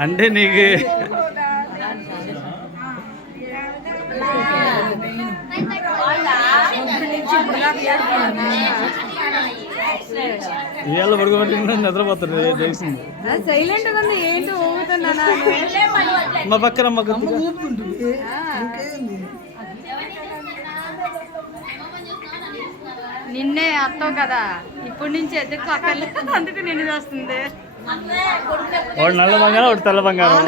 అంటే నీకు ఇవాళ పడుకోబెట్టి నిద్రపోతాడు చేసింది సైలెంట్ గా ఉంది. ఏంటి ఊగుతున్నా మా పక్కన నిన్నే అత్తవు కదా, ఇప్పటి నుంచి ఎదురు అక్కర్లేదు, అందుకు నిన్ను చేస్తుంది. వాడు నల్ల బంగారం వాడు తెల్ల బంగారం.